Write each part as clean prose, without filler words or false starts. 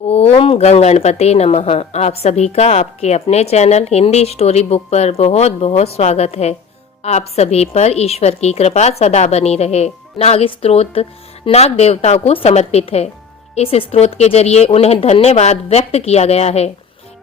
ओम गंगणपते नमः। आप सभी का आपके अपने चैनल हिंदी स्टोरी बुक पर बहुत बहुत स्वागत है। आप सभी पर ईश्वर की कृपा सदा बनी रहे। नाग स्तोत्र नाग देवताओं को समर्पित है। इस स्तोत्र के जरिए उन्हें धन्यवाद व्यक्त किया गया है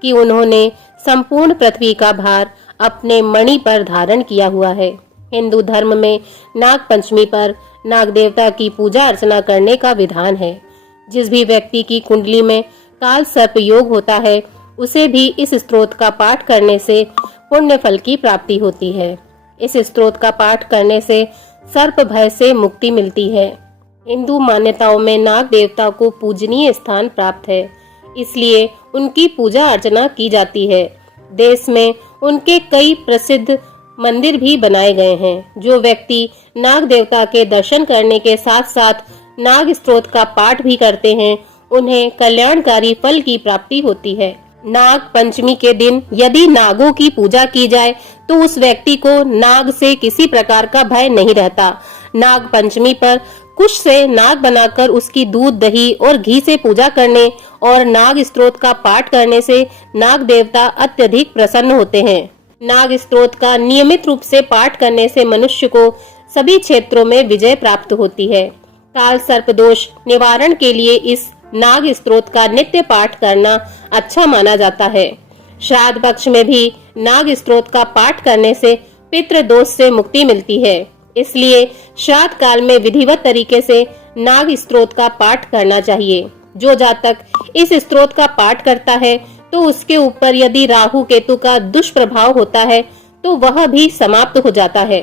कि उन्होंने संपूर्ण पृथ्वी का भार अपने मणि पर धारण किया हुआ है। हिंदू धर्म में नाग पंचमी पर नाग देवता की पूजा अर्चना करने का विधान है। जिस भी व्यक्ति की कुंडली में काल सर्प योग होता है, उसे भी इस स्तोत्र का पाठ करने से पुण्य फल की प्राप्ति होती है। इस स्तोत्र का पाठ करने से सर्प भय से मुक्ति मिलती है। हिंदू मान्यताओं में नाग देवता को पूजनीय स्थान प्राप्त है, इसलिए उनकी पूजा अर्चना की जाती है। देश में उनके कई प्रसिद्ध मंदिर भी बनाए गए हैं। जो व्यक्ति नाग देवता के दर्शन करने के साथ साथ नाग स्तोत्र का पाठ भी करते हैं, उन्हें कल्याणकारी फल की प्राप्ति होती है। नाग पंचमी के दिन यदि नागों की पूजा की जाए तो उस व्यक्ति को नाग से किसी प्रकार का भय नहीं रहता। नाग पंचमी पर कुश से नाग बनाकर उसकी दूध, दही और घी से पूजा करने और नाग स्तोत्र का पाठ करने से नाग देवता अत्यधिक प्रसन्न होते हैं। नाग स्तोत्र का नियमित रूप से पाठ करने से मनुष्य को सभी क्षेत्रों में विजय प्राप्त होती है। काल सर्प दोष निवारण के लिए इस नाग स्तोत्र का नित्य पाठ करना अच्छा माना जाता है। श्राद्ध पक्ष में भी नाग स्तोत्र का पाठ करने से पितृ दोष से मुक्ति मिलती है। इसलिए श्राद्ध काल में विधिवत तरीके से नाग स्तोत्र का पाठ करना चाहिए। जो जातक इस स्तोत्र का पाठ करता है तो उसके ऊपर यदि राहु केतु का दुष्प्रभाव होता है तो वह भी समाप्त हो जाता है।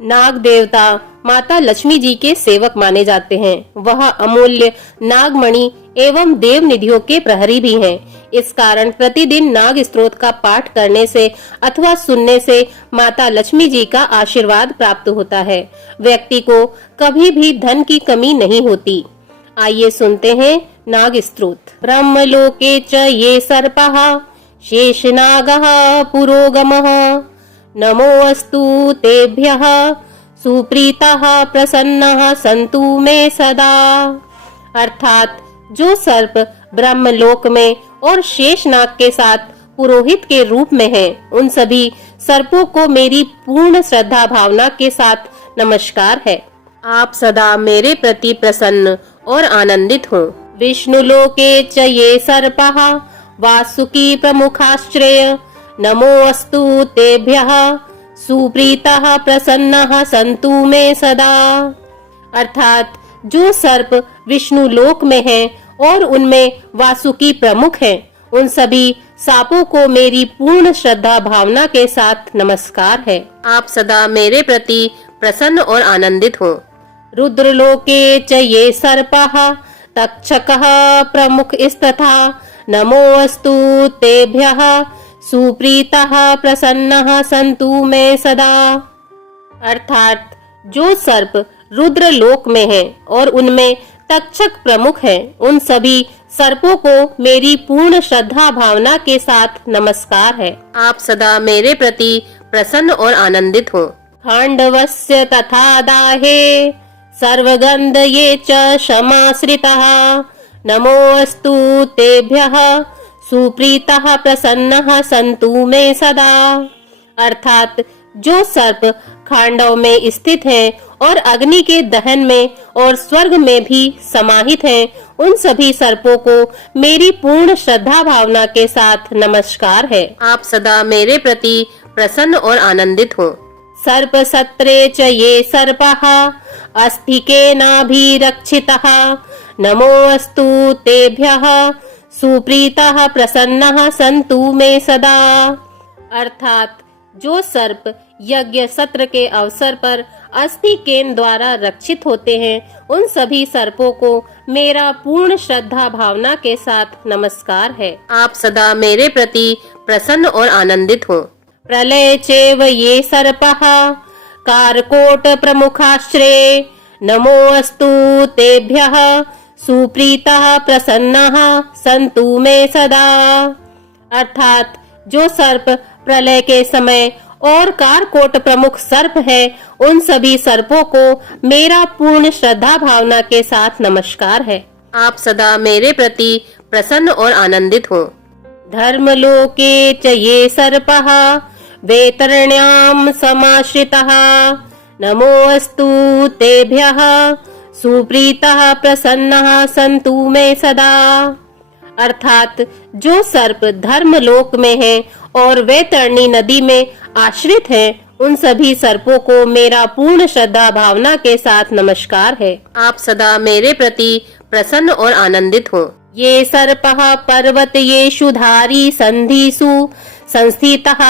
नाग देवता माता लक्ष्मी जी के सेवक माने जाते हैं। वह अमूल्य नागमणि एवं देव निधियों के प्रहरी भी हैं। इस कारण प्रतिदिन नाग स्तोत्र का पाठ करने से अथवा सुनने से माता लक्ष्मी जी का आशीर्वाद प्राप्त होता है। व्यक्ति को कभी भी धन की कमी नहीं होती। आइए सुनते हैं नाग स्तोत्र। ब्रह्मलोके च ये सर्पः शेषनागः पुरोगमः नमोऽस्तु तेभ्यः सुप्रीताः प्रसन्नाः सन्तु मे सदा। अर्थात जो सर्प ब्रह्मलोक में और शेषनाग के साथ पुरोहित के रूप में है, उन सभी सर्पों को मेरी पूर्ण श्रद्धा भावना के साथ नमस्कार है। आप सदा मेरे प्रति प्रसन्न और आनंदित हो। विष्णुलोके च ये सर्पः वासुकी प्रमुखाश्रय नमोऽस्तु तेभ्यः सुप्रीताः प्रसन्नाः सन्तु मे सदा। अर्थात जो सर्प विष्णु लोक में है और उनमें वासुकी प्रमुख है, उन सभी सापों को मेरी पूर्ण श्रद्धा भावना के साथ नमस्कार है। आप सदा मेरे प्रति प्रसन्न और आनंदित हो। रुद्रलोके च ये सर्पः तक्षकः प्रमुख स्तथा नमोऽस्तु तेभ्यः सुप्रीताः प्रसन्नाः सन्तु मे सदा। अर्थात जो सर्प रुद्र लोक में है और उनमें तक्षक प्रमुख है, उन सभी सर्पों को मेरी पूर्ण श्रद्धा भावना के साथ नमस्कार है। आप सदा मेरे प्रति प्रसन्न और आनंदित हो। खांडवस्य तथा दाहे सर्वगंध ये च समाश्रिताः नमोऽस्तु तेभ्यः सुप्रीताः प्रसन्नाः सन्तु मे सदा। अर्थात जो सर्प खांडव में स्थित है और अग्नि के दहन में और स्वर्ग में भी समाहित है, उन सभी सर्पों को मेरी पूर्ण श्रद्धा भावना के साथ नमस्कार है। आप सदा मेरे प्रति प्रसन्न और आनंदित हो। सर्प सत्रे च ये सर्पः अस्थिकेनाभिरक्षितः नमोऽस्तु तेभ्यः सुप्रीताः प्रसन्नाः सन्तु मे सदा। अर्थात जो सर्प यज्ञ सत्र के अवसर पर अस्थि केन द्वारा रक्षित होते हैं, उन सभी सर्पों को मेरा पूर्ण श्रद्धा भावना के साथ नमस्कार है। आप सदा मेरे प्रति प्रसन्न और आनंदित हो। प्रलय चैव ये सर्पः कारकोट प्रमुखाश्रये नमोऽस्तु तेभ्यः सुप्रीताः प्रसन्नाः सन्तु मे सदा। अर्थात जो सर्प प्रलय के समय और कारकोट प्रमुख सर्प है, उन सभी सर्पों को मेरा पूर्ण श्रद्धा भावना के साथ नमस्कार है। आप सदा मेरे प्रति प्रसन्न और आनंदित हों। धर्मलोके च ये सर्पः वैतरण्यां समाश्रितः नमोऽस्तु तेभ्यः सुप्रीतः प्रसन्नः सन्तु मे सदा। अर्थात जो सर्प धर्मलोक में है और वैतरणी नदी में आश्रित है, उन सभी सर्पों को मेरा पूर्ण श्रद्धा भावना के साथ नमस्कार है। आप सदा मेरे प्रति प्रसन्न और आनंदित हों। ये सर्पः पर्वतयेषु धारी संधिषु संस्थितः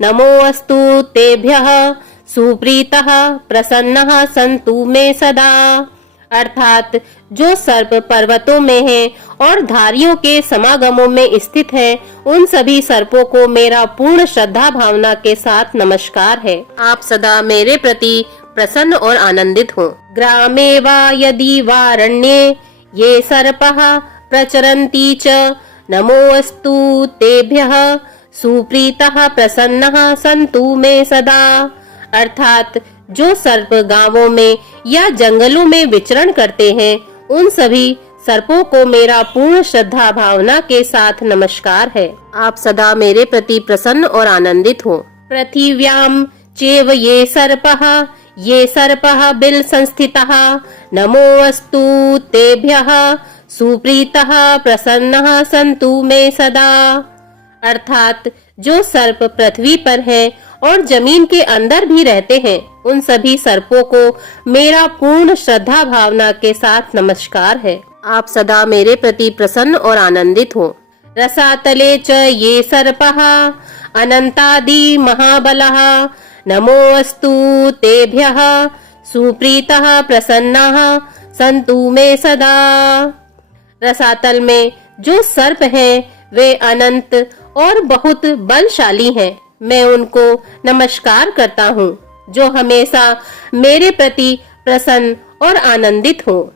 नमोऽस्तु तेभ्यः सुप्रीतः प्रसन्नः सन्तु मे सदा। अर्थात जो सर्प पर्वतों में है और धारियों के समागमों में स्थित है, उन सभी सर्पों को मेरा पूर्ण श्रद्धा भावना के साथ नमस्कार है। आप सदा मेरे प्रति प्रसन्न और आनंदित हो। ग्रामे वा यदि वारण्ये ये सर्पः प्रचरन्ति च नमोऽस्तु तेभ्यः सुप्रीतः प्रसन्नः सन्तु मे सदा। अर्थात जो सर्प गांवों में या जंगलों में विचरण करते हैं, उन सभी सर्पों को मेरा पूर्ण श्रद्धा भावना के साथ नमस्कार है। आप सदा मेरे प्रति प्रसन्न और आनंदित हो। पृथिव्यां चैव ये सर्पः बिल संस्थितः नमोऽस्तु तेभ्यः सुप्रीतः प्रसन्नः सन्तु मे सदा। अर्थात जो सर्प पृथ्वी पर है और जमीन के अंदर भी रहते हैं, उन सभी सर्पों को मेरा पूर्ण श्रद्धा भावना के साथ नमस्कार है। आप सदा मेरे प्रति प्रसन्न और आनंदित हो। रसातले च ये सर्पः अनंतादि महाबलः नमोऽस्तु तेभ्यः सुप्रीतः प्रसन्नः सन्तु मे सदा। रसातल में जो सर्प हैं, वे अनंत और बहुत बलशाली हैं। मैं उनको नमस्कार करता हूँ, जो हमेशा मेरे प्रति प्रसन्न और आनंदित हो।